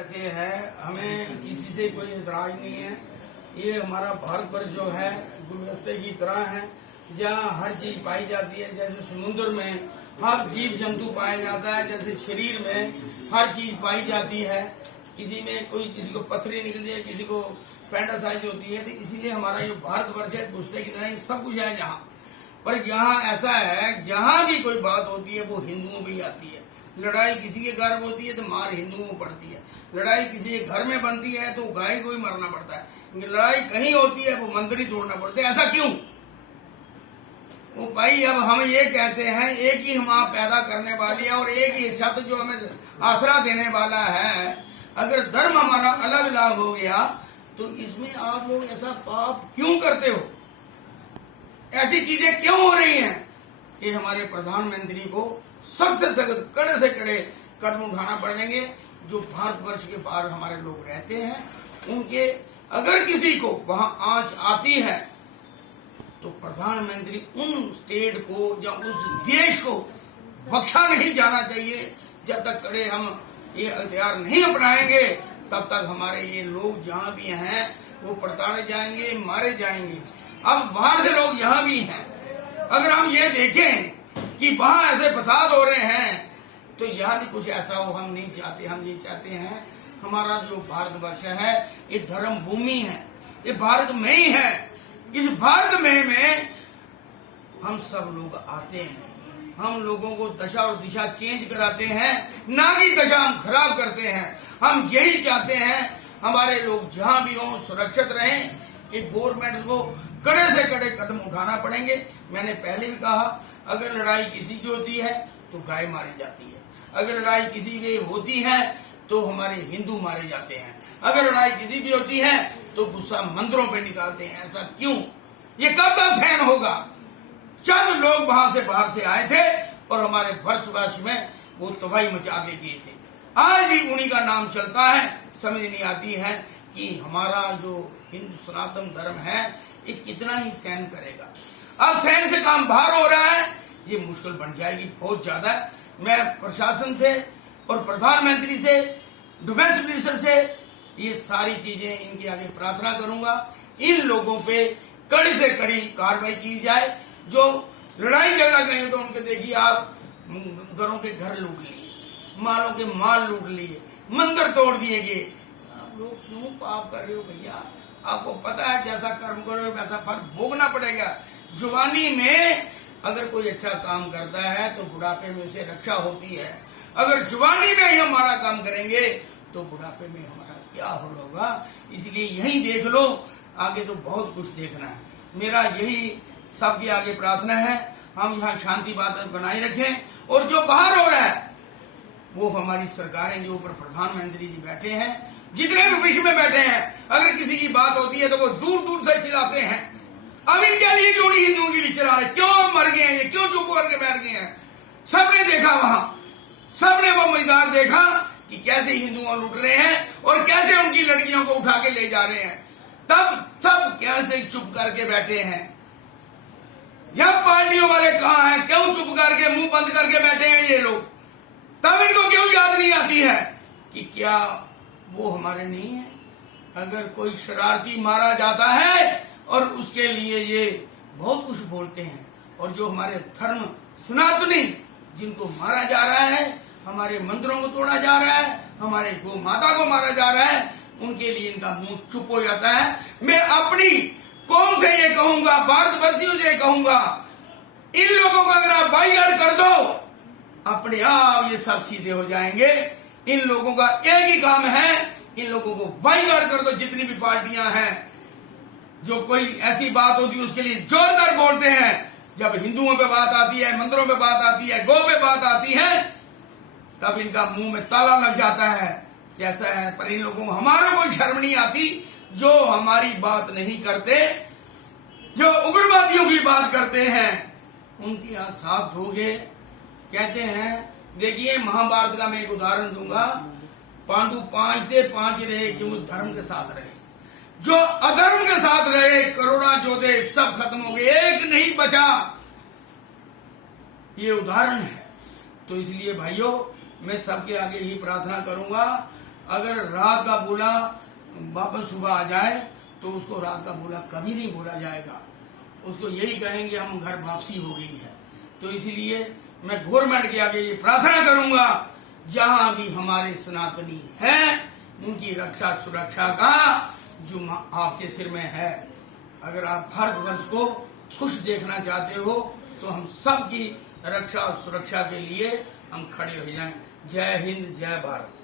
ऐसे है, हमें किसी से कोई इतराज नहीं है। ये हमारा भारतवर्ष जो है गुलदस्ते की तरह है, जहाँ हर चीज पाई जाती है। जैसे समुद्र में हर जीव जंतु पाया जाता है, जैसे शरीर में हर चीज पाई जाती है। किसी में कोई किसी को पथरी निकलती है, किसी को पेंडासाइज होती है। तो इसीलिए हमारा जो भारतवर्ष है गुलदस्ते की तरह ही सब कुछ है जहाँ पर। यहाँ ऐसा है, जहाँ भी कोई बात होती है वो हिंदुओं में ही आती है। लड़ाई किसी के घर में होती है तो मार हिंदुओं को पड़ती है। लड़ाई किसी के घर में बनती है तो गाय को ही मारना पड़ता है। लड़ाई कहीं होती है वो मंदिर ही तोड़ना पड़ता है। ऐसा क्यों? वो भाई, अब हम ये कहते हैं एक ही हम पैदा करने वाली है और एक ही छत जो हमें आसरा देने वाला है। अगर धर्म हमारा अलग अलग हो गया तो इसमें आप लोग ऐसा पाप क्यों करते हो? ऐसी चीजें क्यों हो रही हैं? ये हमारे प्रधानमंत्री को सबसे सख्त कड़े से कड़े कदम उठाना पड़ेंगे। जो भारतवर्ष के बाहर हमारे लोग रहते हैं, उनके अगर किसी को वहां आंच आती है तो प्रधानमंत्री उन स्टेट को या उस देश को बख्शा नहीं जाना चाहिए। जब तक कड़े हम ये हथियार नहीं अपनाएंगे तब तक हमारे ये लोग जहाँ भी हैं वो प्रताड़े जाएंगे, मारे जाएंगे। अब बाहर से लोग यहाँ भी हैं, अगर हम ये देखें कि वहां ऐसे फसाद हो रहे हैं तो यहाँ भी कुछ ऐसा हो हम नहीं चाहते। हम ये चाहते हैं हमारा जो भारतवर्ष है ये धर्म भूमि है, ये भारत में ही है। इस भारत में हम सब लोग आते हैं, हम लोगों को दशा और दिशा चेंज कराते हैं, ना कि दशा हम खराब करते हैं। हम यही चाहते हैं हमारे लोग जहां भी हों सुरक्षित रहें। ये गवर्नमेंट को कड़े से कड़े कदम उठाना पड़ेंगे। मैंने पहले भी कहा, अगर लड़ाई किसी की होती है तो गाय मारी जाती है, अगर लड़ाई किसी की होती है तो हमारे हिंदू मारे जाते हैं, अगर लड़ाई किसी की होती है तो गुस्सा मंदिरों पे निकालते हैं। ऐसा क्यों? ये कब तक सहन होगा? चंद लोग वहां से बाहर से आए थे और हमारे भारतवर्ष में वो तबाही मचा के गए थे। आज भी उन्हीं का नाम चलता है। समझ नहीं आती है कि हमारा जो हिंदू सनातन धर्म है ये कितना ही सहन करेगा। अब सहन से काम बाहर हो रहा है, ये मुश्किल बन जाएगी बहुत ज्यादा। मैं प्रशासन से और प्रधानमंत्री से, डिफेंस मिनिस्टर से ये सारी चीजें इनके आगे प्रार्थना करूंगा। इन लोगों पे कड़ी से कड़ी कार्रवाई की जाए। जो लड़ाई झगड़ा करें तो उनके देखिए, आप घरों के घर लूट लिए, मालों के माल लूट लिए, मंदिर तोड़ दिए गए। आप लोग क्यों पाप कर रहे हो भैया? आपको पता है जैसा कर्म करोगे वैसा फल भोगना पड़ेगा। जुबानी में अगर कोई अच्छा काम करता है तो बुढ़ापे में उसे रक्षा होती है। अगर जुबानी में ही हमारा काम करेंगे तो बुढ़ापे में हमारा क्या होगा? इसलिए यही देख लो, आगे तो बहुत कुछ देखना है। मेरा यही सबके आगे प्रार्थना है, हम यहाँ शांति बात बनाए रखें। और जो बाहर हो रहा है वो हमारी सरकारें जो ऊपर प्रधानमंत्री जी बैठे हैं, जितने भी विश्व में बैठे हैं, अगर किसी की बात होती है तो वो दूर दूर से चिल्लाते हैं। अब इनके लिए क्यों नहीं हिंदुओं के लिए चिल्ला रहे? क्यों मर गए हैं ये? क्यों चुप करके बैठ गए हैं? सबने देखा, वहां सबने वो मैदान देखा कि कैसे हिंदुओं लूट रहे हैं और कैसे उनकी लड़कियों को उठा के ले जा रहे हैं। तब सब कैसे चुप करके बैठे हैं? यह पार्टियों वाले कहां हैं? क्यों चुप करके मुंह बंद करके बैठे हैं ये लोग? तब इनको क्यों याद नहीं आती है कि क्या वो हमारे नहीं है? अगर कोई शरारती मारा जाता है और उसके लिए ये बहुत कुछ बोलते हैं, और जो हमारे धर्म सनातनी जिनको मारा जा रहा है, हमारे मंदिरों को तोड़ा जा रहा है, हमारे गौ माता को मारा जा रहा है, उनके लिए इनका मुंह चुप हो जाता है। मैं अपनी कौम से ये कहूंगा, भारतवर्षियों से कहूंगा, इन लोगों को अगर आप बाईगार्ड कर दो अपने आप ये सब सीधे हो जाएंगे। इन लोगों का एक ही काम है, इन लोगों को बाईगार्ड कर दो। जितनी भी पार्टियां हैं, जो कोई ऐसी बात होती है उसके लिए जोरदार बोलते हैं। जब हिंदुओं पे बात आती है, मंदिरों पे बात आती है, गौ पे बात आती है, तब इनका मुंह में ताला लग जाता है। कैसा है? पर इन लोगों को हमारा कोई शर्म नहीं आती जो हमारी बात नहीं करते, जो उग्रवादियों की बात करते हैं उनकी यहाँ साथ धोगे। कहते हैं, देखिए महाभारत का मैं एक उदाहरण दूंगा। पांडु 5 थे, 5 रहे क्यों? धर्म के साथ रहे। जो अधर्म के साथ रहे करोड़ा चौदह सब खत्म हो गए, एक नहीं बचा। ये उदाहरण है। तो इसलिए भाइयों मैं सबके आगे ही प्रार्थना करूंगा, अगर रात का बोला वापस सुबह आ जाए तो उसको रात का बोला कभी नहीं बोला जाएगा, उसको यही कहेंगे हम घर वापसी हो गई है। तो इसलिए मैं गवर्नमेंट के आगे ये प्रार्थना करूंगा, जहां भी हमारे सनातनी है उनकी रक्षा सुरक्षा का जुम्मा आपके सिर में है। अगर आप भारतवर्ष को खुश देखना चाहते हो तो हम सब की रक्षा और सुरक्षा के लिए हम खड़े हो जाएं। जय हिंद, जय भारत।